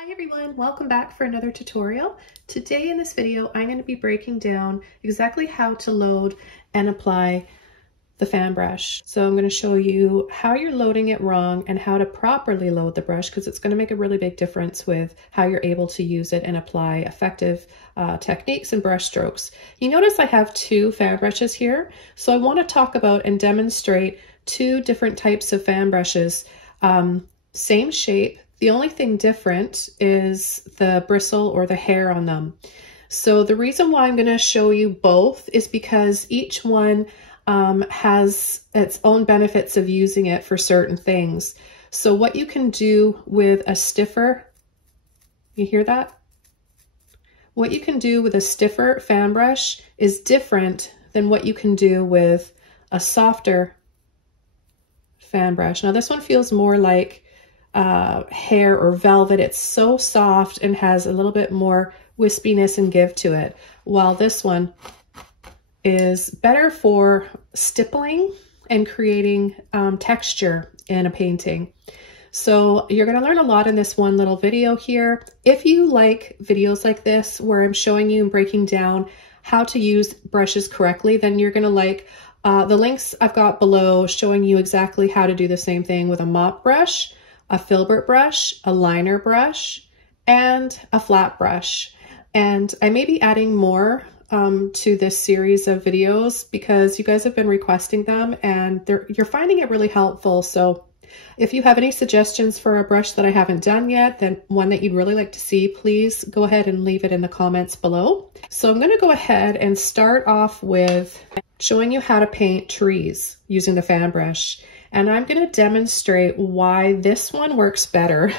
Hi everyone, welcome back for another tutorial. Today in this video, I'm going to be breaking down exactly how to load and apply the fan brush. So I'm going to show you how you're loading it wrong and how to properly load the brush, because it's going to make a really big difference with how you're able to use it and apply effective techniques and brush strokes. You notice I have two fan brushes here. So I want to talk about and demonstrate two different types of fan brushes. Same shape. The only thing different is the bristle or the hair on them. So the reason why I'm going to show you both is because each one has its own benefits of using it for certain things. So what you can do with a stiffer, you hear that? What you can do with a stiffer fan brush is different than what you can do with a softer fan brush. Now this one feels more like hair or velvet. It's so soft and has a little bit more wispiness and give to it, while this one is better for stippling and creating texture in a painting. So you're going to learn a lot in this one little video here. If you like videos like this where I'm showing you and breaking down how to use brushes correctly, then you're going to like the links I've got below showing you exactly how to do the same thing with a mop brush, a filbert brush, a liner brush, and a flat brush. And I may be adding more to this series of videos because you guys have been requesting them and you're finding it really helpful. So if you have any suggestions for a brush that I haven't done yet, then one that you'd really like to see, please go ahead and leave it in the comments below. So I'm going to go ahead and start off with showing you how to paint trees using the fan brush. And I'm going to demonstrate why this one works better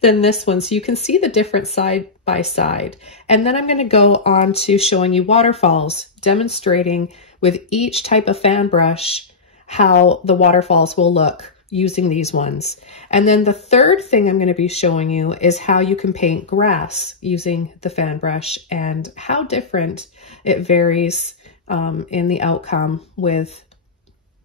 than this one, so you can see the difference side by side. And then I'm going to go on to showing you waterfalls, demonstrating with each type of fan brush how the waterfalls will look using these ones. And then the third thing I'm going to be showing you is how you can paint grass using the fan brush and how different it varies in the outcome with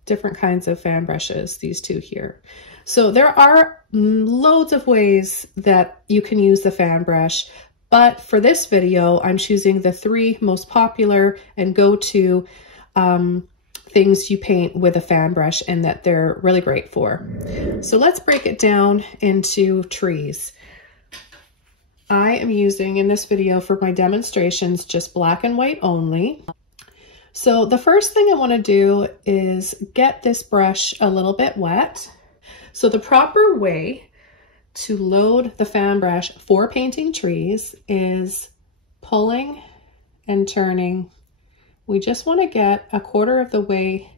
different kinds of fan brushes, these two here. So there are loads of ways that you can use the fan brush, but for this video, I'm choosing the three most popular and go-to things you paint with a fan brush and that they're really great for. So let's break it down into trees. I am using in this video for my demonstrations just black and white only. So the first thing I want to do is get this brush a little bit wet. So the proper way to load the fan brush for painting trees is pulling and turning. We just want to get a quarter of the way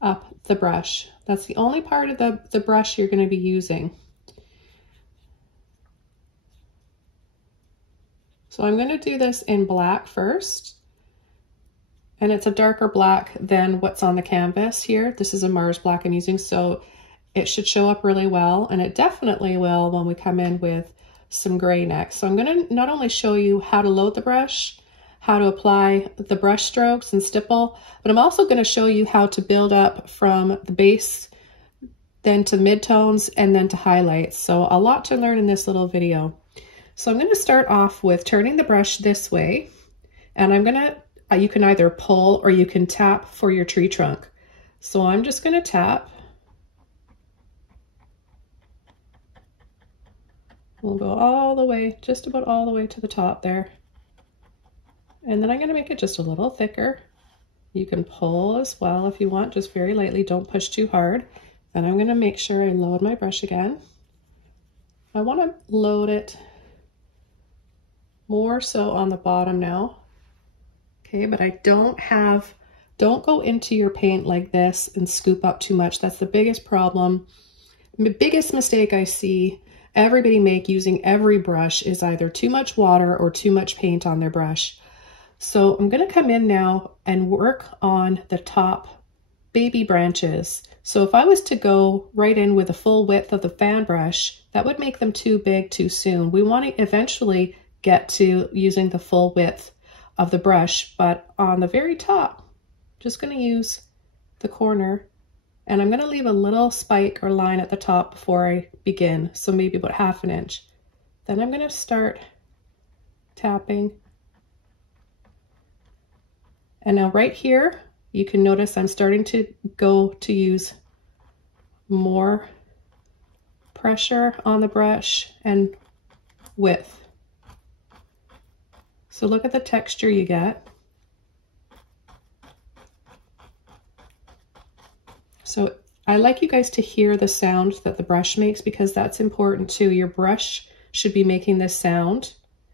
up the brush. That's the only part of the brush you're going to be using. So I'm going to do this in black first. And it's a darker black than what's on the canvas here. This is a Mars black I'm using, so it should show up really well, and it definitely will when we come in with some gray next. So I'm going to not only show you how to load the brush, how to apply the brush strokes and stipple, but I'm also going to show you how to build up from the base, then to midtones, and then to highlights. So a lot to learn in this little video. So I'm going to start off with turning the brush this way, and I'm going to you can either pull or you can tap for your tree trunk. So I'm just going to tap. We'll go all the way, just about all the way to the top there. And then I'm going to make it just a little thicker. You can pull as well if you want, just very lightly, don't push too hard. Then I'm going to make sure I load my brush again. I want to load it more so on the bottom now. Okay, but I don't go into your paint like this and scoop up too much. That's the biggest problem. The biggest mistake I see everybody make using every brush is either too much water or too much paint on their brush. So I'm going to come in now and work on the top baby branches. So if I was to go right in with the full width of the fan brush, that would make them too big too soon. We want to eventually get to using the full width of the brush, but on the very top, just going to use the corner, and I'm going to leave a little spike or line at the top before I begin, so maybe about 1/2 inch. Then I'm going to start tapping. And now right here, you can notice I'm starting to go to use more pressure on the brush and width. So look at the texture you get. So I like you guys to hear the sound that the brush makes, because that's important too. Your brush should be making this sound,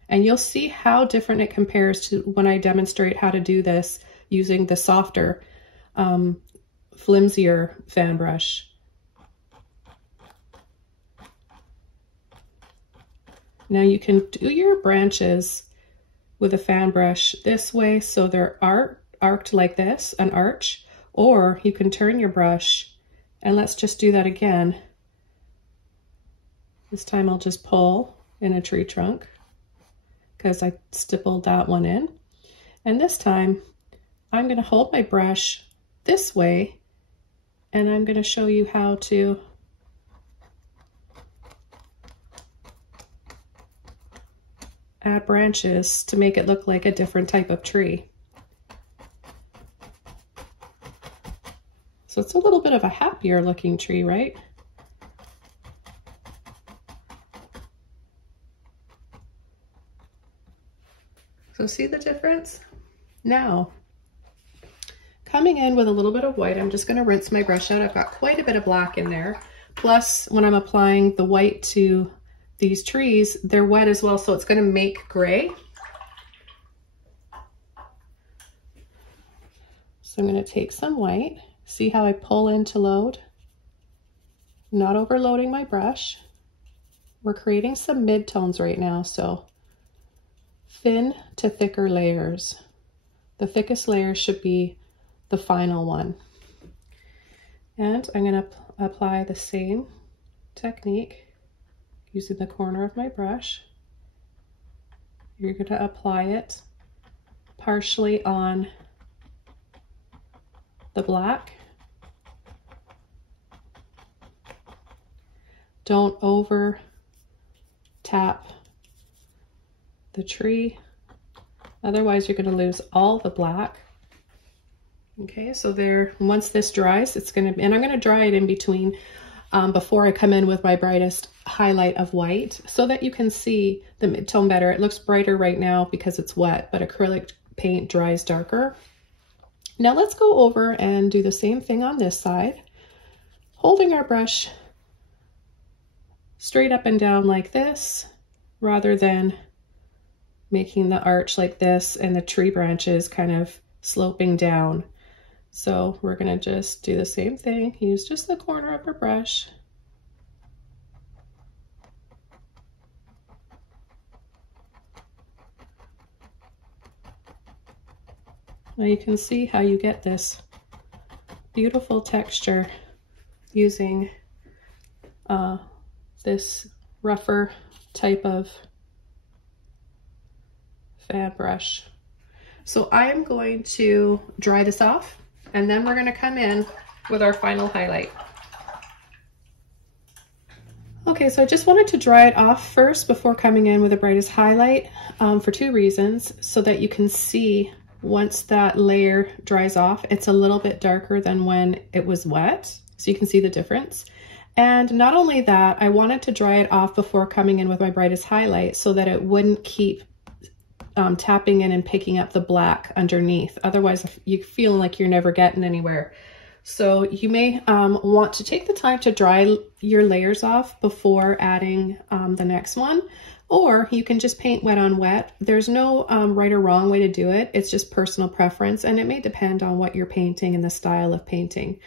and you'll see how different it compares to when I demonstrate how to do this using the softer, flimsier fan brush. Now you can do your branches with a fan brush this way, so they're arced like this, an arch, or you can turn your brush, and let's just do that again. This time I'll just pull in a tree trunk because I stippled that one in. And this time I'm going to hold my brush this way, and I'm going to show you how to add branches to make it look like a different type of tree. So it's a little bit of a happier looking tree, right? So see the difference? Now, coming in with a little bit of white, I'm just going to rinse my brush out. I've got quite a bit of black in there. Plus, when I'm applying the white to these trees, they're wet as well, so it's going to make gray. So I'm going to take some white. See how I pull in to load? Not overloading my brush. We're creating some midtones right now, so thin to thicker layers. The thickest layer should be the final one. And I'm going to apply the same technique using the corner of my brush. You're going to apply it partially on the black. Don't over tap the tree, otherwise you're going to lose all the black. Okay, so there, once this dries, it's going to, and I'm going to dry it in between before I come in with my brightest highlight of white, so that you can see the midtone better. It looks brighter right now because it's wet, but acrylic paint dries darker. Now let's go over and do the same thing on this side, holding our brush straight up and down like this, rather than making the arch like this and the tree branches kind of sloping down. So we're going to just do the same thing, use just the corner of our brush. Now you can see how you get this beautiful texture using this rougher type of fan brush. So I'm going to dry this off, and then we're going to come in with our final highlight. Okay, so I just wanted to dry it off first before coming in with the brightest highlight for two reasons. So that you can see once that layer dries off, it's a little bit darker than when it was wet. So you can see the difference. And not only that, I wanted to dry it off before coming in with my brightest highlight so that it wouldn't keep tapping in and picking up the black underneath. Otherwise, you feel like you're never getting anywhere. So you may want to take the time to dry your layers off before adding the next one, or you can just paint wet on wet. There's no right or wrong way to do it. It's just personal preference, and it may depend on what you're painting and the style of painting.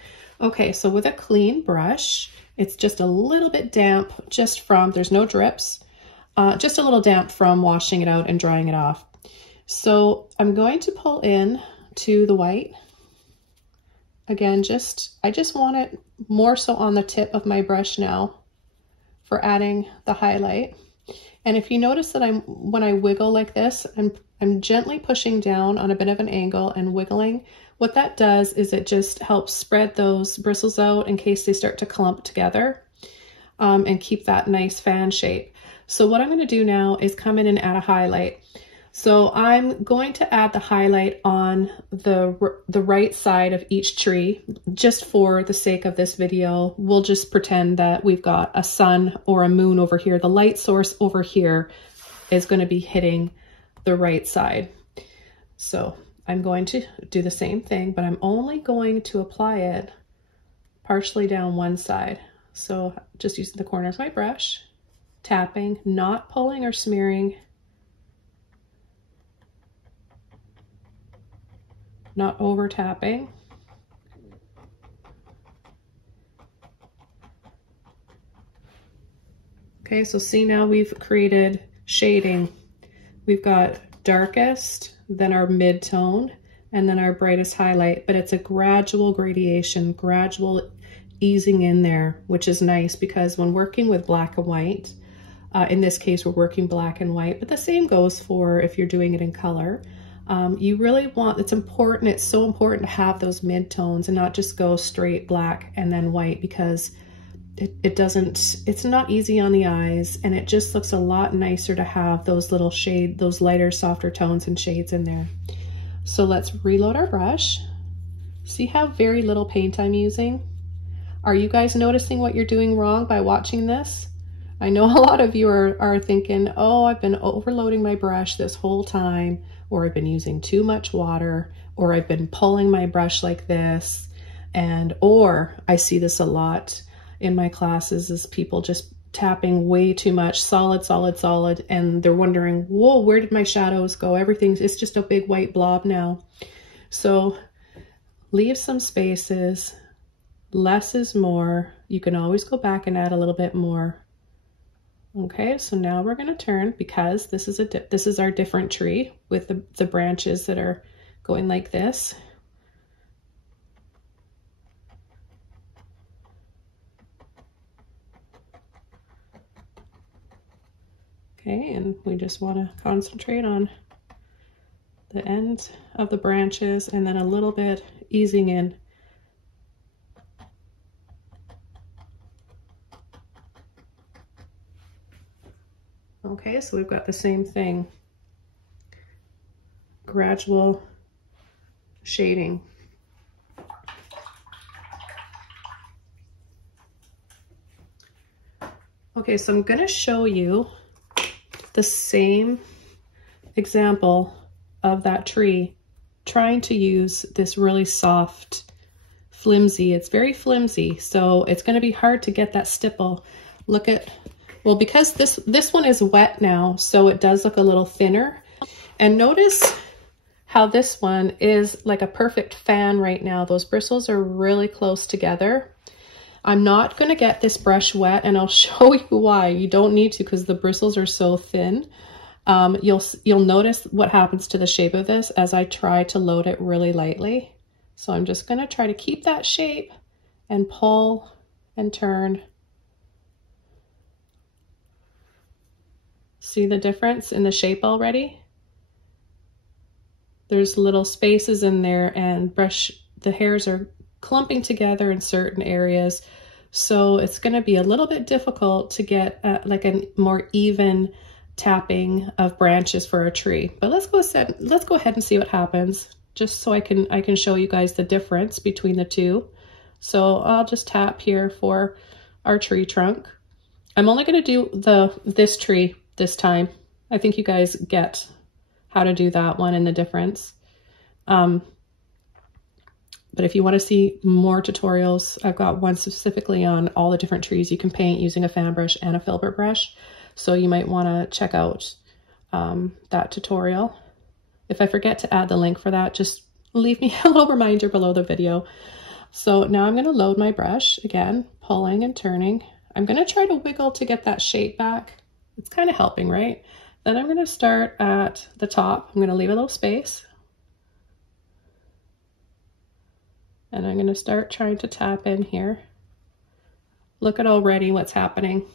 Okay, so with a clean brush, it's just a little bit damp just from, there's no drips, just a little damp from washing it out and drying it off. So I'm going to pull in to the white. Again, I just want it more so on the tip of my brush now for adding the highlight. And if you notice that when I wiggle like this, I'm gently pushing down on a bit of an angle and wiggling. What that does is it just helps spread those bristles out in case they start to clump together, and keep that nice fan shape. So what I'm going to do now is come in and add a highlight. So I'm going to add the highlight on the right side of each tree. Just for the sake of this video, we'll just pretend that we've got a sun or a moon over here. The light source over here is going to be hitting the right side. So I'm going to do the same thing, but I'm only going to apply it partially down one side. So just using the corner of my brush, tapping, not pulling or smearing, not over tapping. Okay, so see, now we've created shading. We've got darkest, then our mid-tone, and then our brightest highlight, but it's a gradual gradation, gradual easing in there, which is nice because when working with black and white, in this case, we're working black and white, but the same goes for if you're doing it in color. You really want, it's important, it's so important to have those mid-tones and not just go straight black and then white, because it's not easy on the eyes, and it just looks a lot nicer to have those little shade, those lighter, softer tones and shades in there. So let's reload our brush. See how very little paint I'm using? Are you guys noticing what you're doing wrong by watching this? I know a lot of you are thinking, oh, I've been overloading my brush this whole time, or I've been using too much water, or I've been pulling my brush like this, or I see this a lot in my classes is people just tapping way too much, solid, solid, solid, and they're wondering, whoa, where did my shadows go? It's just a big white blob now. So leave some spaces, less is more. You can always go back and add a little bit more. Okay, so now we're going to turn, because this is our different tree with the branches that are going like this. Okay, and we just want to concentrate on the ends of the branches and then a little bit easing in. Okay, so we've got the same thing, gradual shading. Okay, so I'm going to show you the same example of that tree, trying to use this really soft, flimsy, it's very flimsy, so it's going to be hard to get that stipple. Look at, well, because this one is wet now, so it does look a little thinner. And notice how this one is like a perfect fan right now. Those bristles are really close together. I'm not going to get this brush wet, and I'll show you why. You don't need to, because the bristles are so thin. You'll notice what happens to the shape of this as I try to load it really lightly. So I'm just going to try to keep that shape and pull and turn. See the difference in the shape already? There's little spaces in there, and the hairs are clumping together in certain areas, so it's going to be a little bit difficult to get like a more even tapping of branches for a tree. But let's go ahead and see what happens, just so I can show you guys the difference between the two. So I'll just tap here for our tree trunk. I'm only going to do this tree this time. I think you guys get how to do that one and the difference. But if you want to see more tutorials, I've got one specifically on all the different trees you can paint using a fan brush and a filbert brush. So you might want to check out that tutorial. If I forget to add the link for that, just leave me a little reminder below the video. So now I'm going to load my brush again, pulling and turning. I'm going to try to wiggle to get that shape back. It's kind of helping, right? Then I'm going to start at the top. I'm going to leave a little space. And I'm going to start trying to tap in here. Look at already what's happening.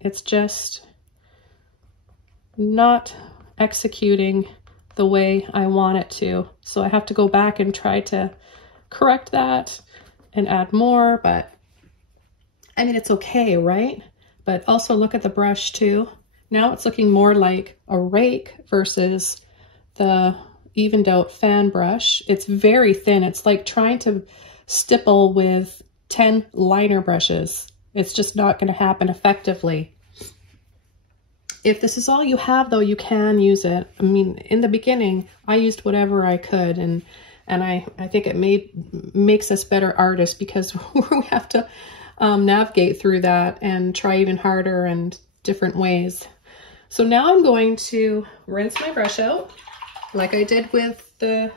It's just not executing the way I want it to. So I have to go back and try to correct that and add more, but I mean, it's okay, right? But also look at the brush too. Now it's looking more like a rake versus the evened out fan brush. It's very thin. It's like trying to stipple with 10 liner brushes. It's just not going to happen effectively. If this is all you have though, you can use it. I mean, in the beginning, I used whatever I could, and I think it makes us better artists because we have to navigate through that and try even harder and different ways. So now I'm going to rinse my brush out like I did with the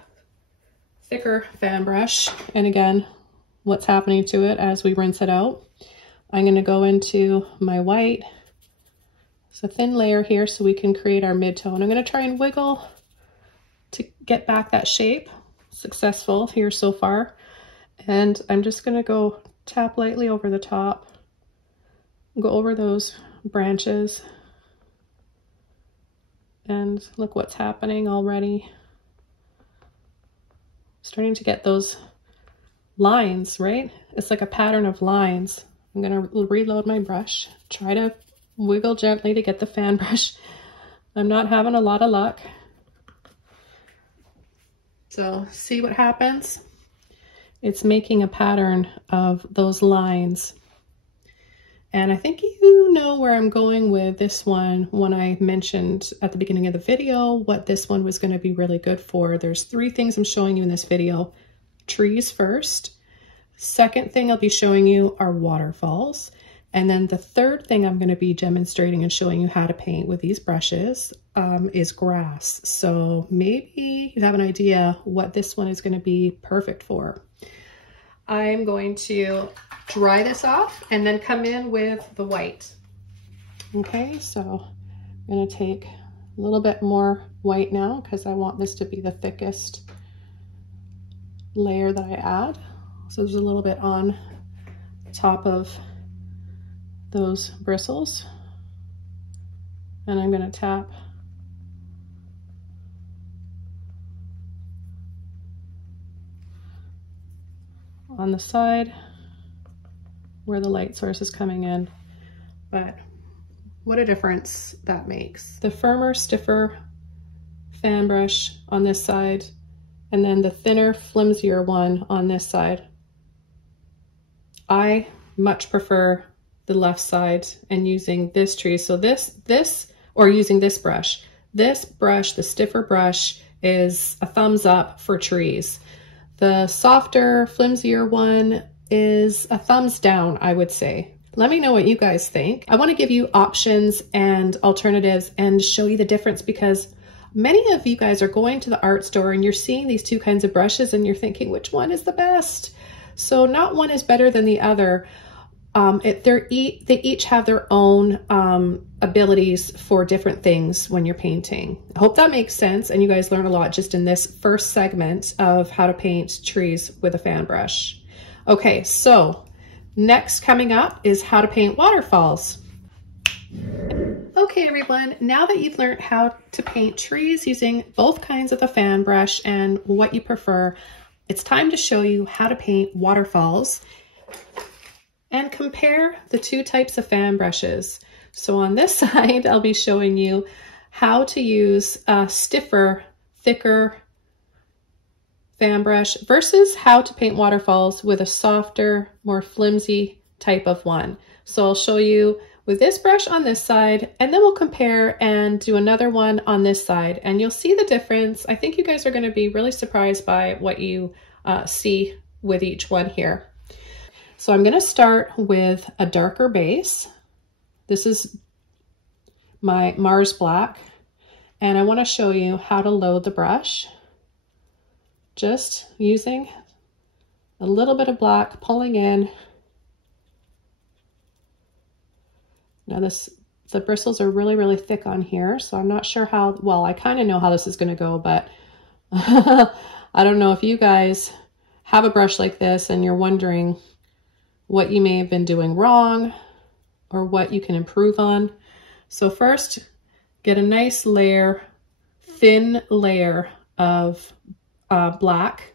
thicker fan brush. And again, what's happening to it as we rinse it out. I'm going to go into my white. It's a thin layer here so we can create our mid-tone. I'm going to try and wiggle to get back that shape. Successful here so far. And I'm just going to go tap lightly over the top, go over those branches, and look what's happening already. Starting to get those lines, right? It's like a pattern of lines. I'm going to reload my brush, try to wiggle gently to get the fan brush. I'm not having a lot of luck. So see what happens? It's making a pattern of those lines. And I think you know where I'm going with this one when I mentioned at the beginning of the video what this one was going to be really good for. There's 3 things I'm showing you in this video. Trees first. Second thing I'll be showing you are waterfalls. And then the third thing I'm going to be demonstrating and showing you how to paint with these brushes is grass. So maybe you have an idea what this one is going to be perfect for. I'm going to dry this off and then come in with the white. Okay, so I'm going to take a little bit more white now because I want this to be the thickest layer that I add. So there's a little bit on top of those bristles, and I'm going to tap on the side where the light source is coming in. But what a difference that makes. The firmer, stiffer fan brush on this side, and then the thinner, flimsier one on this side. I much prefer the left side and using this tree. So or using this brush. This brush, the stiffer brush, is a thumbs up for trees. The softer, flimsier one is a thumbs down, I would say. Let me know what you guys think. I want to give you options and alternatives and show you the difference because many of you guys are going to the art store and you're seeing these 2 kinds of brushes and you're thinking, which one is the best? So not one is better than the other. They each have their own abilities for different things when you're painting. I hope that makes sense and you guys learn a lot just in this first segment of how to paint trees with a fan brush. Okay, so next coming up is how to paint waterfalls. Okay everyone, now that you've learned how to paint trees using both kinds of the fan brush and what you prefer, it's time to show you how to paint waterfalls and compare the 2 types of fan brushes. So on this side, I'll be showing you how to use a stiffer, thicker fan brush versus how to paint waterfalls with a softer, more flimsy type of one. So I'll show you with this brush on this side, and then we'll compare and do another one on this side, and you'll see the difference. I think you guys are going to be really surprised by what you see with each one here. So I'm going to start with a darker base. This is my Mars Black, and I want to show you how to load the brush. Just using a little bit of black, pulling in. Now the bristles are really, really thick on here, so I'm not sure how, well, I kind of know how this is going to go, but I don't know if you guys have a brush like this and you're wondering what you may have been doing wrong or what you can improve on. So first, get a nice layer, thin layer of black,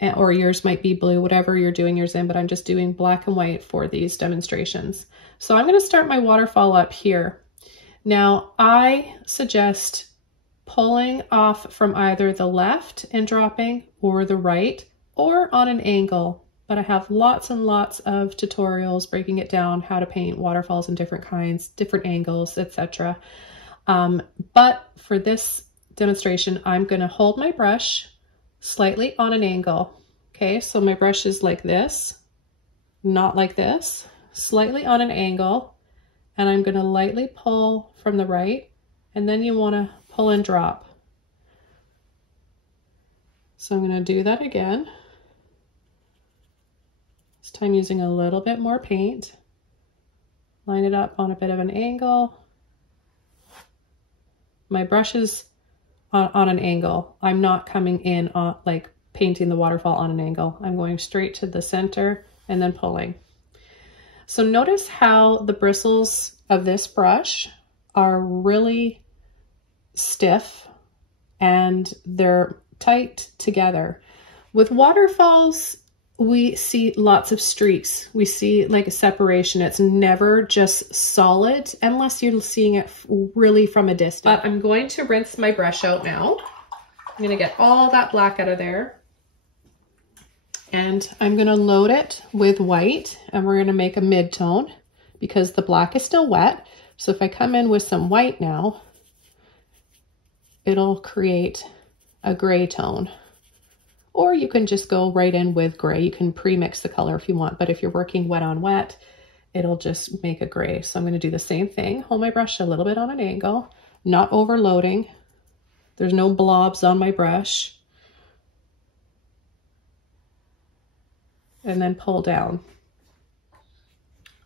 or yours might be blue, whatever you're doing yours in, but I'm just doing black and white for these demonstrations. So I'm going to start my waterfall up here. Now I suggest pulling off from either the left and dropping, or the right, or on an angle. But I have lots and lots of tutorials breaking it down, how to paint waterfalls in different kinds, different angles, etc. But for this demonstration, I'm going to hold my brush slightly on an angle. Okay, so my brush is like this, not like this, slightly on an angle, and I'm going to lightly pull from the right, and then you want to pull and drop. So I'm going to do that again. This time using a little bit more paint. Line it up on a bit of an angle. My brush is on an angle. I'm not coming in on, like painting the waterfall on an angle. I'm going straight to the center and then pulling. So notice how the bristles of this brush are really stiff and they're tight together. With waterfalls, we see lots of streaks. We see like a separation. It's never just solid unless you're seeing it really from a distance. But I'm going to rinse my brush out now. I'm going to get all that black out of there. And I'm going to load it with white, and we're going to make a mid-tone because the black is still wet. So if I come in with some white now, it'll create a gray tone. Or you can just go right in with gray. You can pre-mix the color if you want, but if you're working wet on wet, it'll just make a gray. So I'm going to do the same thing. Hold my brush a little bit on an angle, not overloading. There's no blobs on my brush. And then pull down.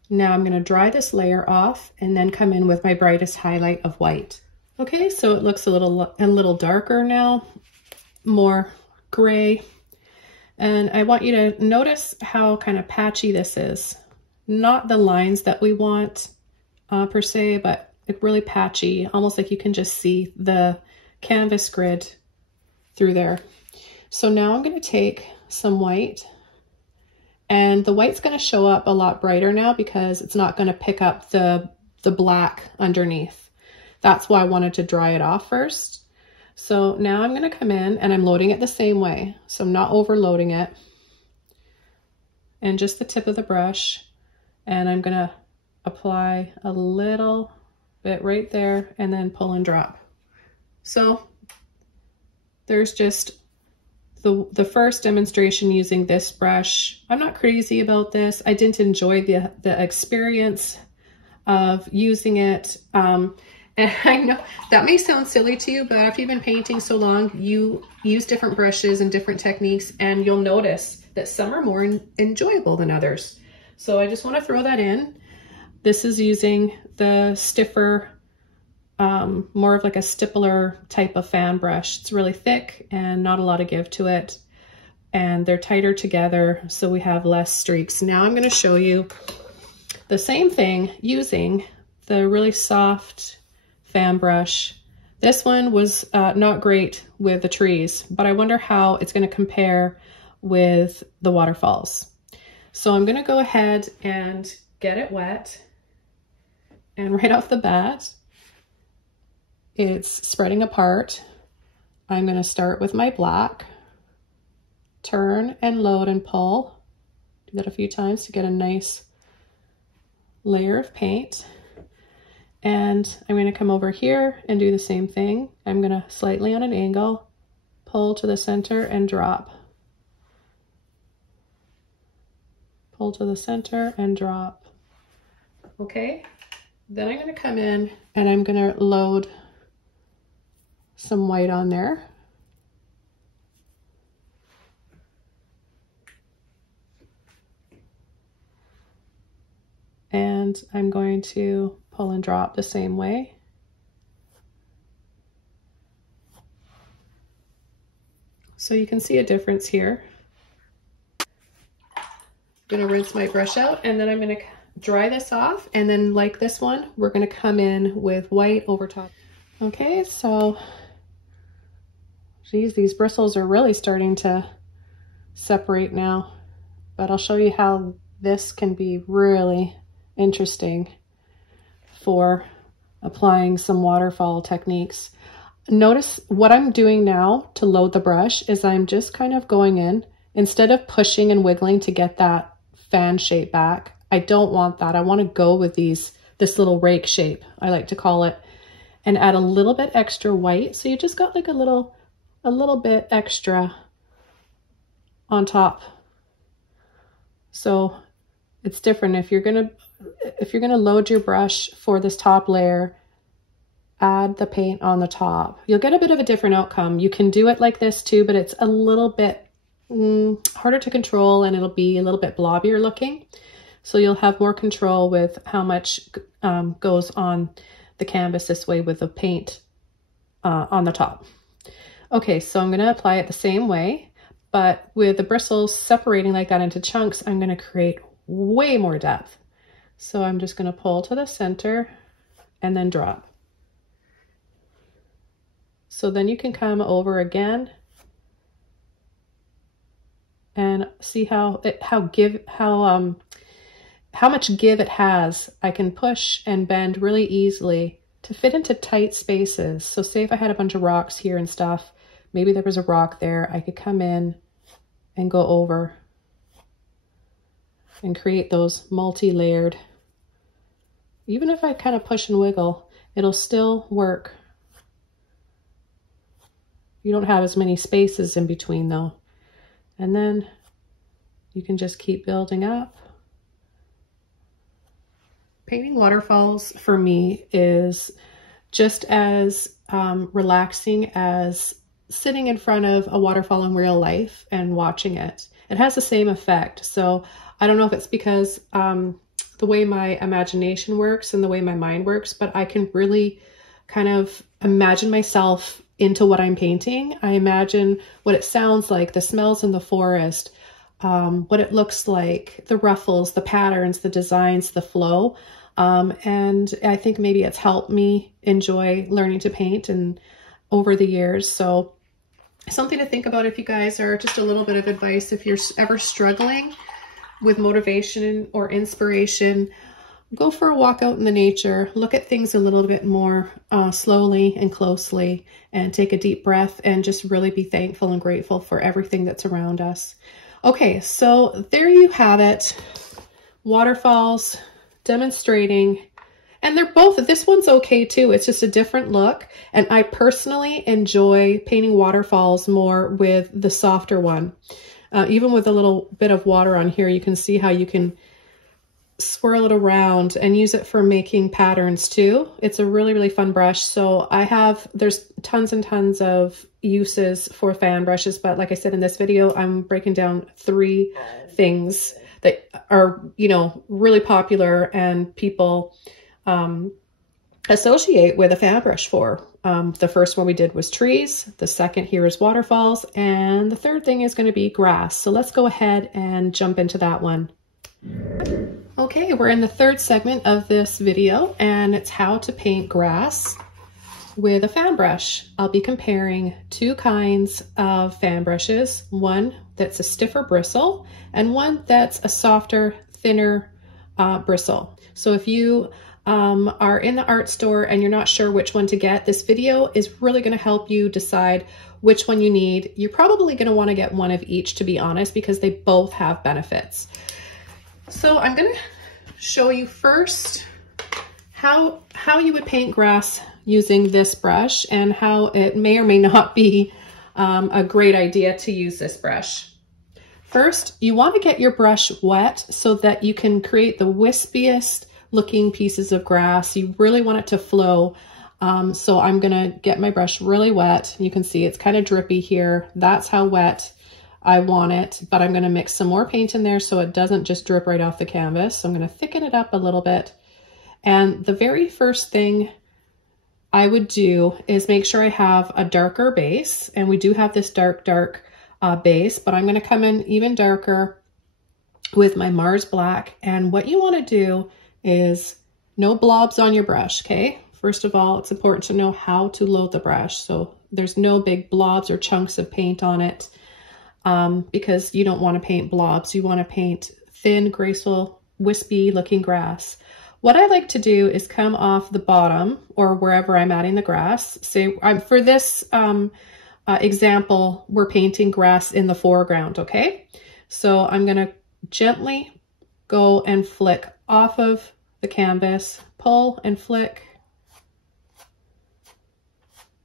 Now I'm going to dry this layer off and then come in with my brightest highlight of white. Okay, so it looks a little darker now, more gray. And I want you to notice how kind of patchy this is. Not the lines that we want per se, but it's really patchy, almost like you can just see the canvas grid through there. So now I'm going to take some white, and the white's going to show up a lot brighter now because it's not going to pick up the black underneath. That's why I wanted to dry it off first. So now I'm going to come in and I'm loading it the same way. So I'm not overloading it. And just the tip of the brush. And I'm going to apply a little bit right there and then pull and drop. So there's just the first demonstration using this brush. I'm not crazy about this. I didn't enjoy the experience of using it. And I know that may sound silly to you, but after you've been painting so long, you use different brushes and different techniques, and you'll notice that some are more enjoyable than others. So I just want to throw that in. This is using the stiffer, more of like a stippler type of fan brush. It's really thick and not a lot of give to it. And they're tighter together, so we have less streaks. Now I'm going to show you the same thing using the really soft fan brush. This one was not great with the trees, but I wonder how it's going to compare with the waterfalls. So I'm going to go ahead and get it wet. And right off the bat, it's spreading apart. I'm going to start with my black, turn and load and pull. Do that a few times to get a nice layer of paint. And I'm going to come over here and do the same thing. I'm going to slightly on an angle, pull to the center and drop. Pull to the center and drop. Okay, then I'm going to come in and I'm going to load some white on there. And I'm going to pull and drop the same way. So you can see a difference here. I'm going to rinse my brush out, and then I'm going to dry this off, and then like this one, we're going to come in with white over top. Okay, so geez, these bristles are really starting to separate now, but I'll show you how this can be really interesting for applying some waterfall techniques. Notice what I'm doing now to load the brush is I'm just kind of going in, instead of pushing and wiggling to get that fan shape back. I don't want that. I want to go with this little rake shape, I like to call it, and add a little bit extra white. So you just got like a little bit extra on top. So it's different. If you're gonna load your brush for this top layer, add the paint on the top. You'll get a bit of a different outcome. You can do it like this too, but it's a little bit harder to control, and it'll be a little bit blobbier looking. So you'll have more control with how much goes on the canvas this way with the paint on the top. Okay, so I'm gonna apply it the same way, but with the bristles separating like that into chunks, I'm gonna create way more depth. So I'm just gonna pull to the center and then drop. So then you can come over again and see how much give it has. I can push and bend really easily to fit into tight spaces. So say if I had a bunch of rocks here and stuff, maybe there was a rock there, I could come in and go over and create those multi-layered. Even if I kind of push and wiggle, it'll still work. You don't have as many spaces in between though. And then you can just keep building up. Painting waterfalls for me is just as relaxing as sitting in front of a waterfall in real life and watching it. It has the same effect. So I don't know if it's because the way my imagination works and the way my mind works, but I can really kind of imagine myself into what I'm painting. I imagine what it sounds like, the smells in the forest, what it looks like, the ruffles, the patterns, the designs, the flow. And I think maybe it's helped me enjoy learning to paint and over the years. So something to think about if you guys are, just a little bit of advice, if you're ever struggling with motivation or inspiration, go for a walk out in the nature, look at things a little bit more slowly and closely, and take a deep breath and just really be thankful and grateful for everything that's around us. Okay, so there you have it. Waterfalls demonstrating, and they're both, this one's okay too. It's just a different look. And I personally enjoy painting waterfalls more with the softer one. Even with a little bit of water on here, you can see how you can swirl it around and use it for making patterns too. It's a really, really fun brush. So there's tons and tons of uses for fan brushes, but like I said in this video, I'm breaking down 3 things that are, really popular and people associate with a fan brush for. The first one we did was trees. The second here is waterfalls. And the third thing is going to be grass. So let's go ahead and jump into that one. Okay, we're in the third segment of this video, and it's how to paint grass with a fan brush. I'll be comparing 2 kinds of fan brushes, one that's a stiffer bristle and one that's a softer, thinner bristle. So if you are in the art store and you're not sure which one to get, this video is really going to help you decide which one you need. You're probably going to want to get one of each, to be honest, because they both have benefits. So I'm going to show you first how you would paint grass using this brush, and how it may or may not be a great idea to use this brush. First, you want to get your brush wet so that you can create the wispiest looking pieces of grass. You really want it to flow. So I'm going to get my brush really wet. You can see it's kind of drippy here. That's how wet I want it, but I'm going to mix some more paint in there so it doesn't just drip right off the canvas. So I'm going to thicken it up a little bit. And the very first thing I would do is make sure I have a darker base, and we do have this dark base, but I'm going to come in even darker with my Mars Black. And what you want to do is no blobs on your brush, okay? First of all, it's important to know how to load the brush. So there's no big blobs or chunks of paint on it. because you don't want to paint blobs. You want to paint thin, graceful, wispy looking grass. What I like to do is come off the bottom or wherever I'm adding the grass. Say for this example, we're painting grass in the foreground, okay? So I'm gonna gently go and flick off of the canvas, pull and flick.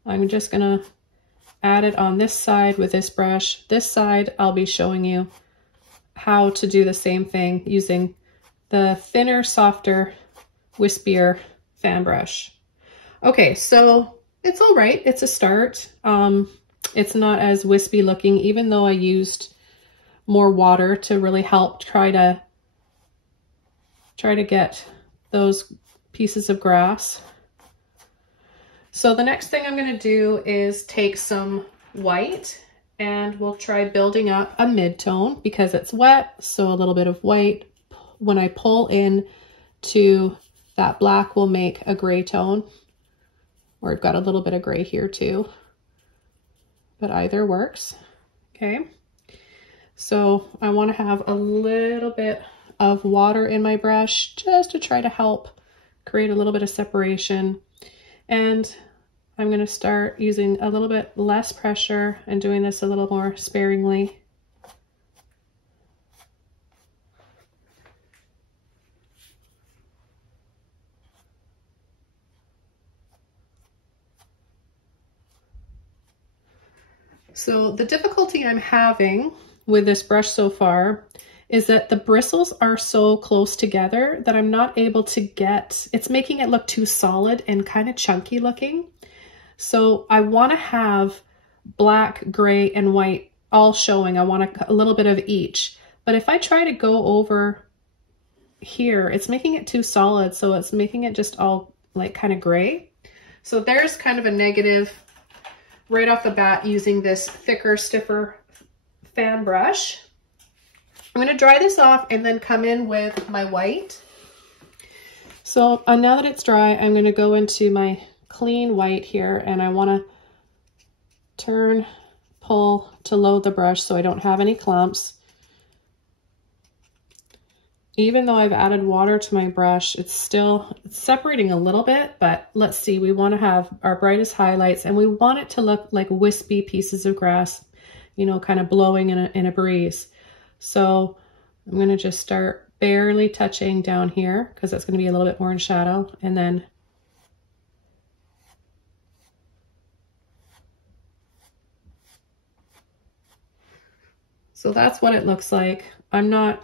I'm just gonna add it on this side with this brush. This side, I'll be showing you how to do the same thing using the thinner, softer, wispier fan brush. Okay, so it's all right. It's a start. It's not as wispy looking, even though I used more water to really help try to get those pieces of grass. So the next thing I'm going to do is take some white and we'll try building up a mid-tone because it's wet. So a little bit of white. When I pull in to that black, will make a gray tone. Or I've got a little bit of gray here too, but either works. Okay. So I want to have a little bit of water in my brush just to try to help create a little bit of separation. And I'm going to start using a little bit less pressure and doing this a little more sparingly. So the difficulty I'm having with this brush so far is that the bristles are so close together that I'm not able to get, it's making it look too solid and kind of chunky looking. So I want to have black, gray, and white all showing. I want a little bit of each. But if I try to go over here, it's making it too solid. So it's making it just all like kind of gray. So there's kind of a negative right off the bat using this thicker, stiffer fan brush. I'm going to dry this off and then come in with my white. So now that it's dry, I'm going to go into my clean white here and I want to turn, pull to load the brush so I don't have any clumps. Even though I've added water to my brush, it's separating a little bit, but let's see, we want to have our brightest highlights and we want it to look like wispy pieces of grass, you know, kind of blowing in a breeze. So I'm going to just start barely touching down here because that's going to be a little bit more in shadow, and then so that's what it looks like. I'm not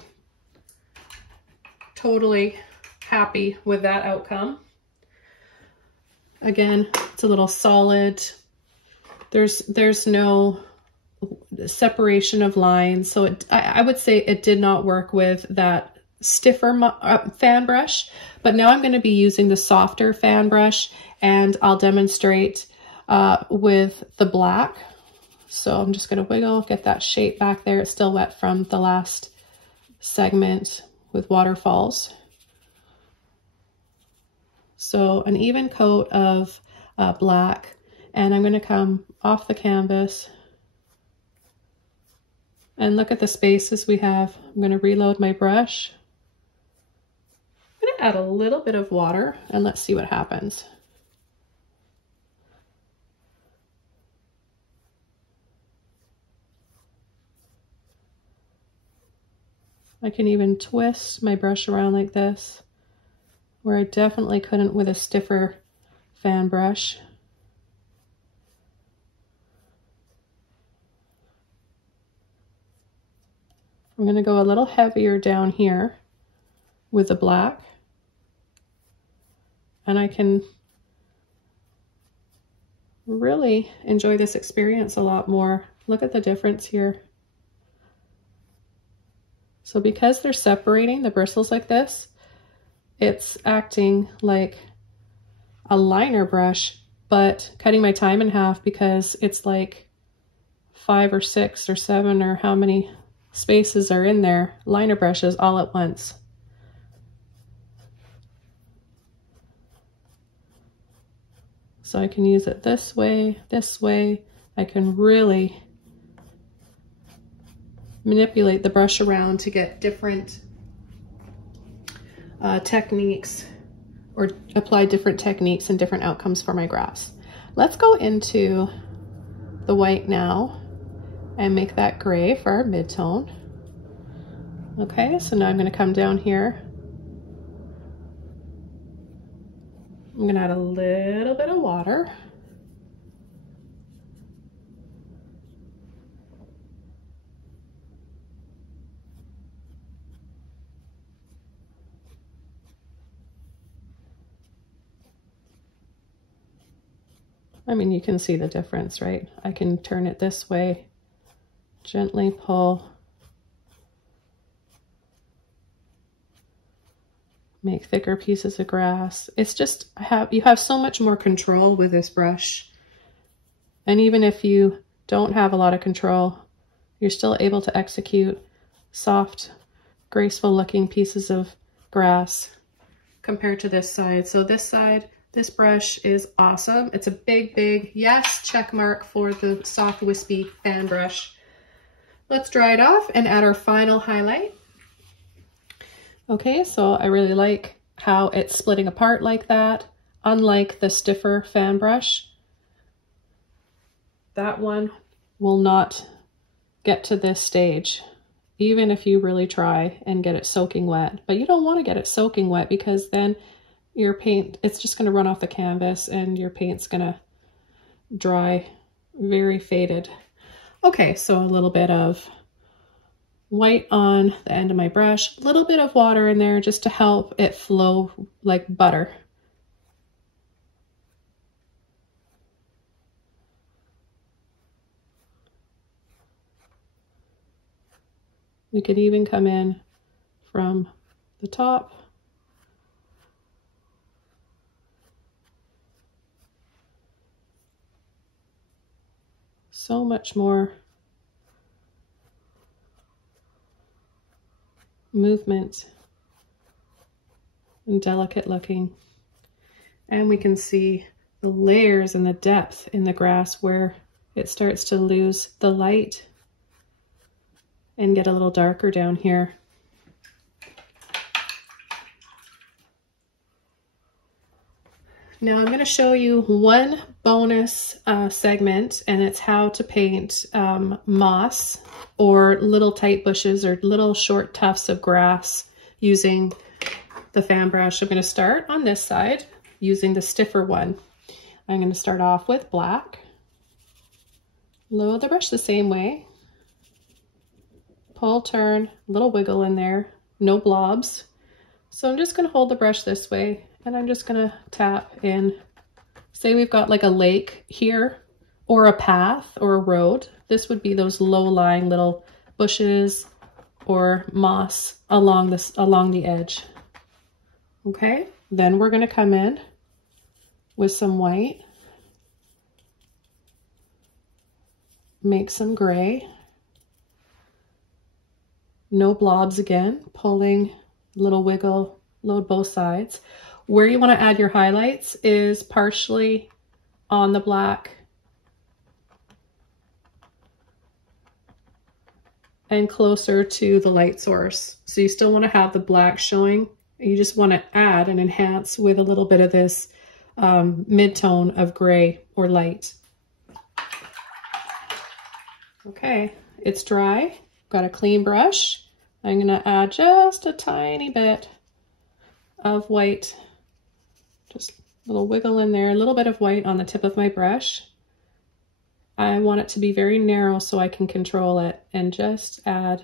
totally happy with that outcome. Again, it's a little solid. There's no separation of lines. So I would say it did not work with that stiffer fan brush, but now I'm going to be using the softer fan brush and I'll demonstrate with the black. So I'm just going to wiggle, get that shape back there. It's still wet from the last segment with waterfalls. So an even coat of black, and I'm going to come off the canvas and look at the spaces we have. I'm going to reload my brush. I'm going to add a little bit of water and let's see what happens. I can even twist my brush around like this, where I definitely couldn't with a stiffer fan brush. I'm going to go a little heavier down here with the black, and I can really enjoy this experience a lot more. Look at the difference here. So because they're separating the bristles like this, it's acting like a liner brush, but cutting my time in half because it's like 5 or 6 or 7 or how many spaces are in there, liner brushes all at once. So I can use it this way. I can really manipulate the brush around to get different techniques, or apply different techniques and different outcomes for my grass. Let's go into the white now and make that gray for our mid-tone. Okay, so now I'm going to come down here. I'm going to add a little bit of water. I mean, you can see the difference, right? I can turn it this way, gently pull, make thicker pieces of grass. It's just, you have so much more control with this brush. And even if you don't have a lot of control, you're still able to execute soft, graceful looking pieces of grass compared to this side. So this side, this brush is awesome. It's a big, big yes check mark for the soft, wispy fan brush. Let's dry it off and add our final highlight. Okay, so I really like how it's splitting apart like that. Unlike the stiffer fan brush, that one will not get to this stage, even if you really try and get it soaking wet. But you don't want to get it soaking wet, because then your paint, it's just going to run off the canvas and your paint's going to dry very faded. Okay, so a little bit of white on the end of my brush, a little bit of water in there just to help it flow like butter. We could even come in from the top. So much more movement and delicate looking. And we can see the layers and the depth in the grass where it starts to lose the light and get a little darker down here. Now I'm going to show you one bonus segment, and it's how to paint moss or little tight bushes or little short tufts of grass using the fan brush. I'm going to start on this side using the stiffer one. I'm going to start off with black. Load the brush the same way. Pull, turn, little wiggle in there, no blobs. So I'm just going to hold the brush this way, and I'm just going to tap in. Say we've got like a lake here, or a path or a road. This would be those low-lying little bushes or moss along the edge. Okay, then we're going to come in with some white, make some gray, no blobs again, pulling, little wiggle, load both sides. Where you want to add your highlights is partially on the black and closer to the light source. So you still want to have the black showing. You just want to add and enhance with a little bit of this mid-tone of gray or light. Okay, it's dry. Got a clean brush. I'm going to add just a tiny bit of white. Just a little wiggle in there, a little bit of white on the tip of my brush. I want it to be very narrow so I can control it, and just add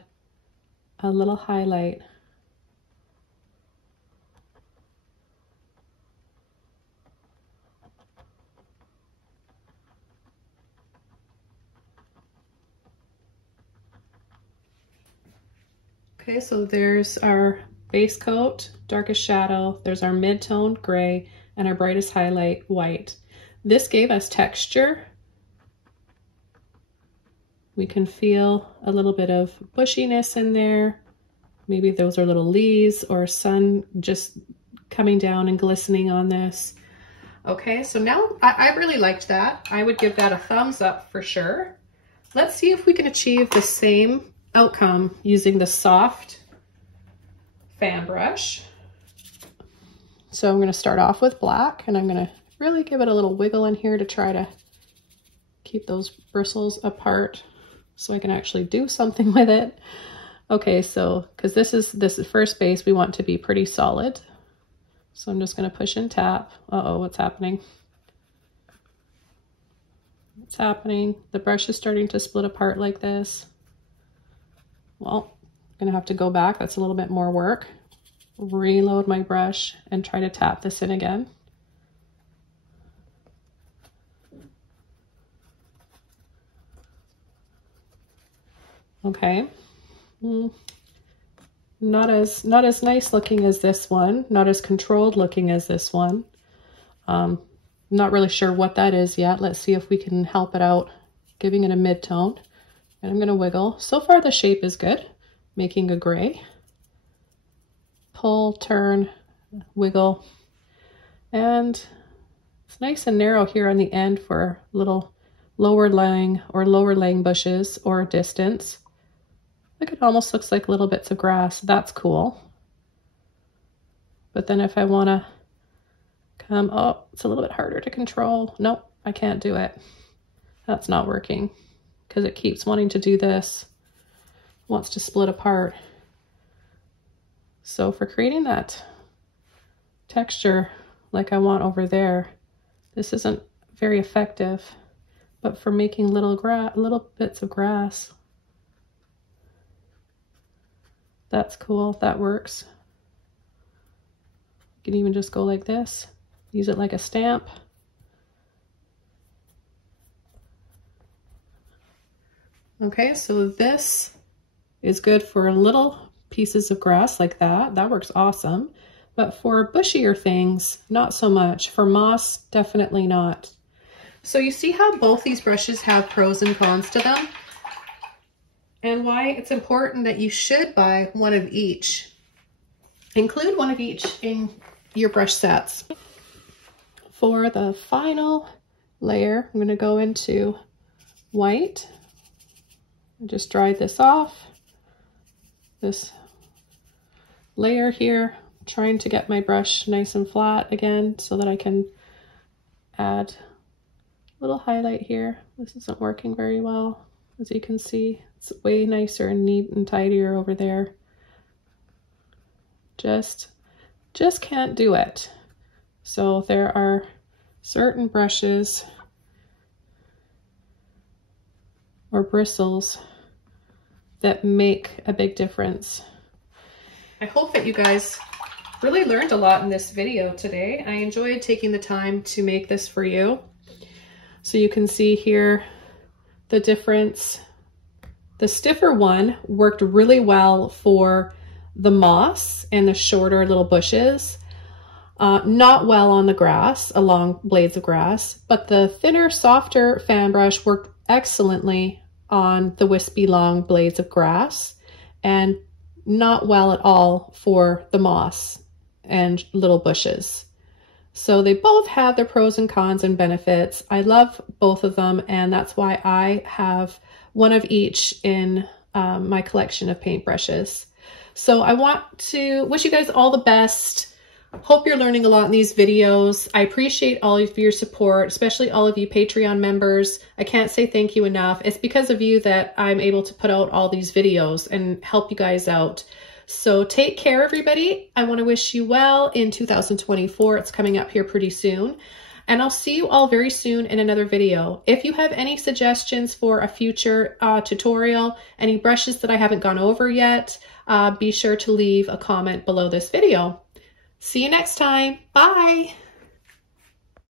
a little highlight. Okay, so there's our base coat, darkest shadow, there's our mid-tone gray, and our brightest highlight white. This gave us texture. We can feel a little bit of bushiness in there. Maybe those are little leaves or sun just coming down and glistening on this. Okay, so now I really liked that. I would give that a thumbs up for sure. Let's see if we can achieve the same outcome using the soft fan brush. So I'm going to start off with black, and I'm going to really give it a little wiggle in here to try to keep those bristles apart so I can actually do something with it. Okay, so because this is first base, we want to be pretty solid. So I'm just going to push and tap. Uh-oh, what's happening? What's happening? The brush is starting to split apart like this. Well, I'm going to have to go back. That's a little bit more work. Reload my brush and try to tap this in again. Okay. Not as nice looking as this one, not as controlled looking as this one. Not really sure what that is yet. Let's see if we can help it out, giving it a mid-tone. And I'm going to wiggle. So far the shape is good, making a gray. Pull, turn, wiggle. And it's nice and narrow here on the end for little lower lying bushes or distance. Look, it almost looks like little bits of grass. That's cool. But then if I want to come, oh, it's a little bit harder to control. Nope, I can't do it. That's not working because it keeps wanting to do this, wants to split apart. So for creating that texture like I want over there, this isn't very effective. But for making little bits of grass, that's cool. That works. You can even just go like this. Use it like a stamp. Okay, so this is good for little pieces of grass like that. That works awesome. But for bushier things, not so much. For moss, definitely not. So you see how both these brushes have pros and cons to them? And why it's important that you should buy one of each. Include one of each in your brush sets. For the final layer, I'm going to go into white. I just dried this off. This layer here, trying to get my brush nice and flat again so that I can add a little highlight here. This isn't working very well. As you can see, it's way nicer and neat and tidier over there. Just can't do it. So there are certain brushes or bristles that make a big difference. I hope that you guys really learned a lot in this video today. I enjoyed taking the time to make this for you. So you can see here the difference. The stiffer one worked really well for the moss and the shorter little bushes. Not well on the grass, along blades of grass, but the thinner, softer fan brush worked excellently on the wispy long blades of grass, and not well at all for the moss and little bushes. So they both have their pros and cons and benefits. I love both of them, and that's why I have one of each in my collection of paintbrushes. So I want to wish you guys all the best. Hope you're learning a lot in these videos. I appreciate all of your support, especially all of you Patreon members. I can't say thank you enough. It's because of you that I'm able to put out all these videos and help you guys out. So take care, everybody. I want to wish you well in 2024. It's coming up here pretty soon. And I'll see you all very soon in another video. If you have any suggestions for a future tutorial, any brushes that I haven't gone over yet, be sure to leave a comment below this video. See you next time. Bye.